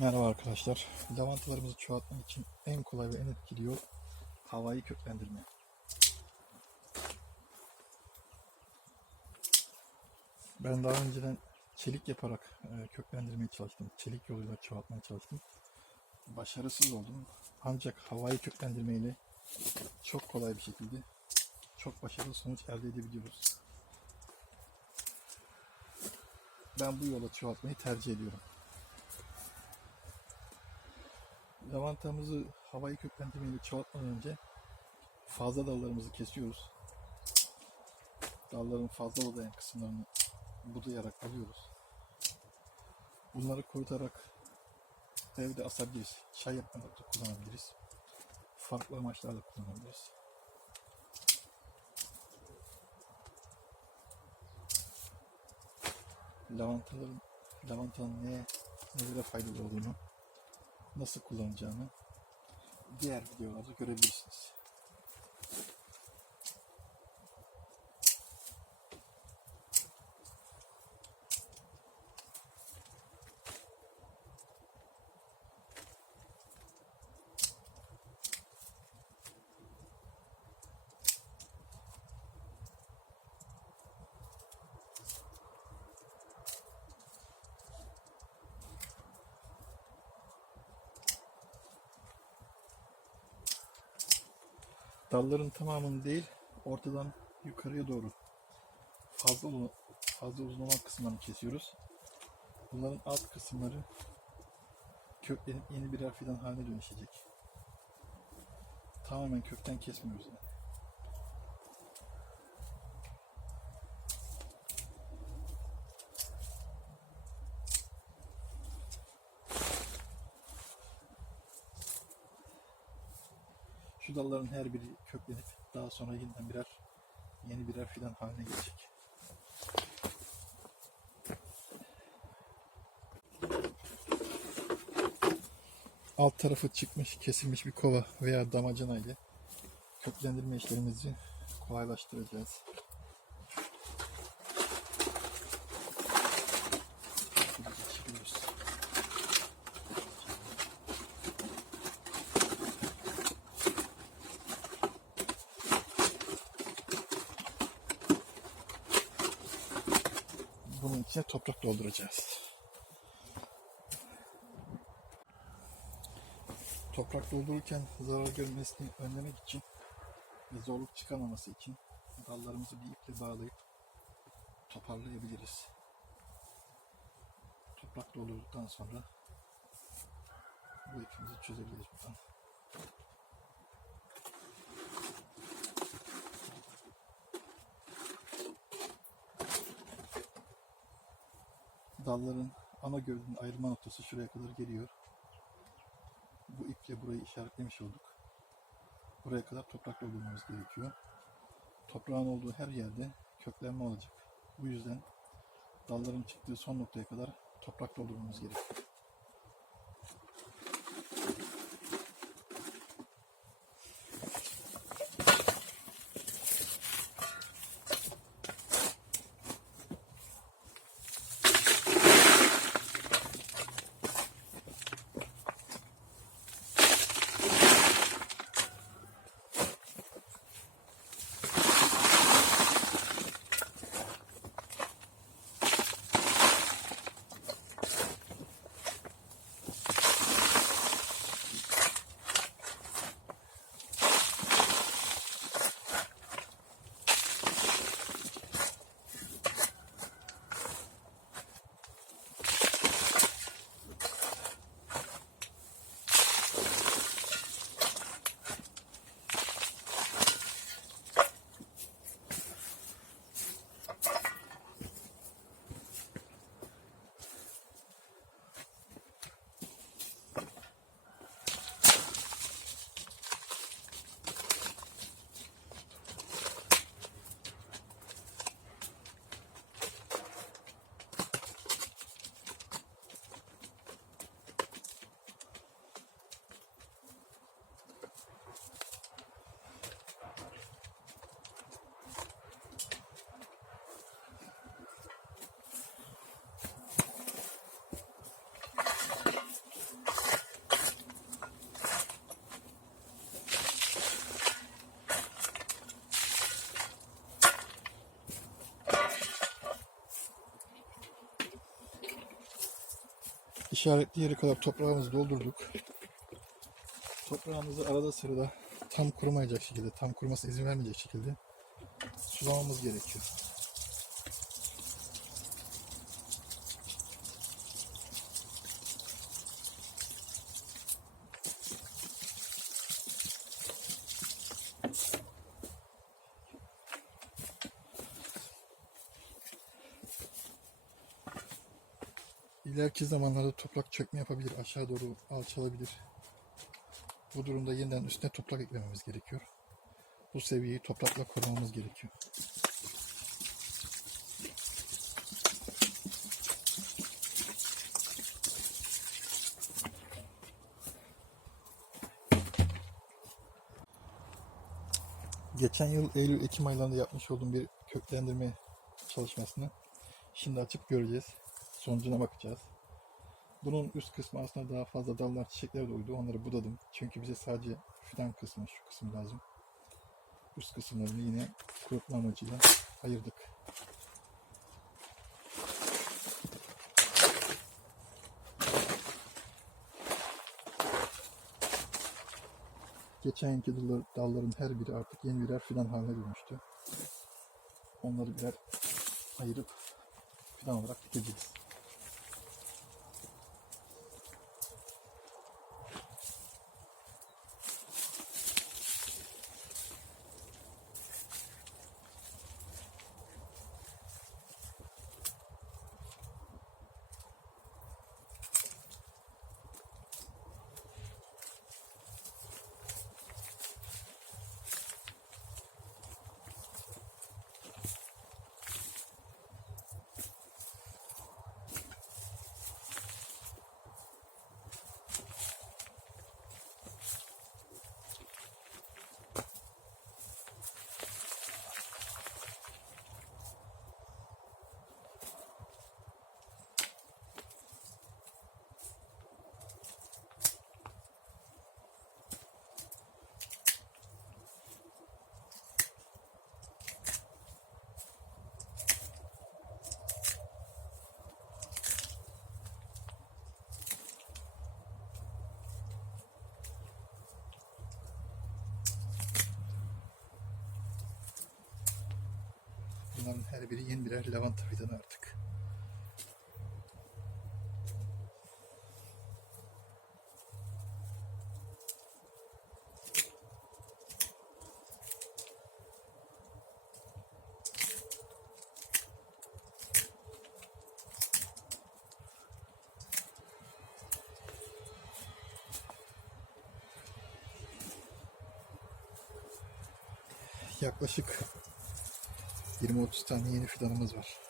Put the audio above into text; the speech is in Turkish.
Merhaba arkadaşlar. Lavantalarımızı çoğaltmak için en kolay ve en etkili yol havayı köklendirme. Ben daha önceden çelik yaparak e, köklendirmeye çalıştım. Çelik yoluyla çoğaltmaya çalıştım. Başarısız oldum. Ancak havayı köklendirmeyle çok kolay bir şekilde çok başarılı sonuç elde edebiliyoruz. Ben bu yola çoğaltmayı tercih ediyorum. Lavantamızı havayı köklendirmeyle çoğaltmadan önce fazla dallarımızı kesiyoruz. Dalların fazla uzayan kısımlarını budayarak alıyoruz. Bunları kurutarak evde asabiliriz. Çay yapmada da kullanabiliriz. Farklı amaçlarla kullanabiliriz. Lavantaların, lavantanın neye, nelere faydalı olduğunu nasıl kullanacağını diğer videolarda görebilirsiniz. Dalların tamamını değil, ortadan yukarıya doğru fazla uzun, fazla uzun olan kısımlarını kesiyoruz. Bunların alt kısımları köklenip yeni birer fidan haline dönüşecek. Tamamen kökten kesmiyoruz yani. Dalların her biri köklenip daha sonra yeniden birer yeni birer fidan haline gelecek. Alt tarafı çıkmış, kesilmiş bir kova veya damacana ile köklendirme işlemimizi kolaylaştıracağız. Bunun içine toprak dolduracağız. Toprak doldururken zarar görmesini önlemek için ve zorluk çıkamaması için dallarımızı bir iple bağlayıp toparlayabiliriz. Toprak doldurduktan sonra bu ipimizi çözebiliriz buradan. Dalların ana gövdenin ayrılma noktası şuraya kadar geliyor. Bu iple burayı işaretlemiş olduk. Buraya kadar toprak doldurmamız gerekiyor. Toprağın olduğu her yerde köklenme olacak. Bu yüzden dalların çıktığı son noktaya kadar toprak doldurmamız gerekiyor. İşaretli yere kadar toprağımızı doldurduk. Toprağımızı arada sırada tam kurumayacak şekilde, tam kurumasına izin vermeyecek şekilde sulamamız gerekiyor. İleriki zamanlarda toprak çökme yapabilir, aşağı doğru alçalabilir. Bu durumda yeniden üstüne toprak eklememiz gerekiyor. Bu seviyeyi toprakla korumamız gerekiyor. Geçen yıl Eylül-Ekim aylarında yapmış olduğum bir köklendirme çalışmasını şimdi açıp göreceğiz. Sonucuna bakacağız. Bunun üst kısmı aslında daha fazla dallar, çiçekler de uydu. Onları budadım. Çünkü bize sadece fidan kısmı, şu kısım lazım. Üst kısımlarını yine kurutma amacıyla ayırdık. Geçen yılki dallar- dalların her biri artık yeni birer fidan haline dönmüştü. Onları birer ayırıp fidan olarak dikeceğiz. Bunların her biri yeni birer lavanta fidanı artık. Yaklaşık 20-30 tane yeni fidanımız var.